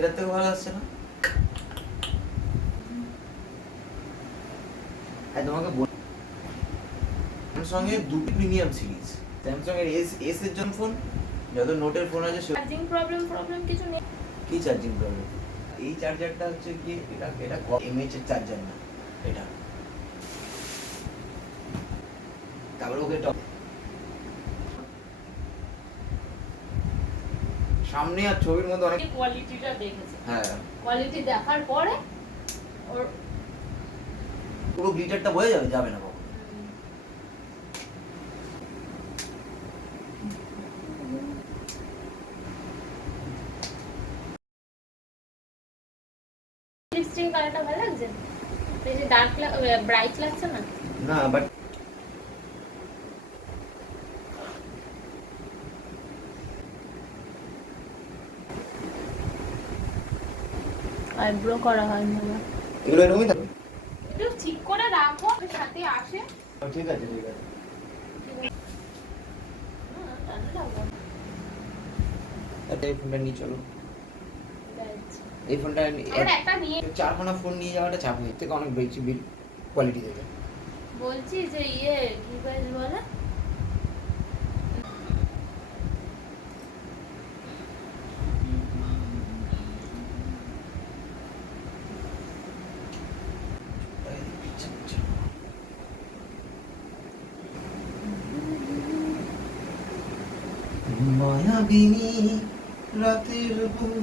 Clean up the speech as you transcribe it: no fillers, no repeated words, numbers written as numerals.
এটার থেকে ভালো আসছে না? আর তোমাকে স্যামসাং এর দুটো প্রিমিয়াম সিরিজ, স্যামসাং এর এস এর জন্য ফোন, যত নোটের ফোন আছে চার্জিং প্রবলেম কিছু নেই। কি চার্জিং প্রবলেম? এই চার্জারটা হচ্ছে কি, এটা এমএইচ এর চার্জার না এটা। তারপরে ওকে সামনে আর ছবির মধ্যে অনেক কোয়ালিটিটা দেখেছে, হ্যাঁ কোয়ালিটি দেখার পরে ওর পুরো গ্লিটারটা বয়ে যাবে, যাবে না কখনো। লিপস্টিক কালারটা ভালো লাগছে, বেশি ডার্ক ব্রাইট লাগছে না। না বাট আইব্রো করা হয়নি আমার। এগুলো এরকমই থাকবে। একটু ঠিক করে রাখো, ওর সাথে আসে। ঠিক আছে ঠিক আছে। এই ফোনটা নিয়ে চলো, এই ফোনটা একটা নিয়ে 4 ফোন নিয়ে যাওয়াটা চাপ নেই, থেকে অনেক বেশি বিল কোয়ালিটি দেবে। বলছি যে কি প্রাইস বলে? মায়াবিনী রাতের বুক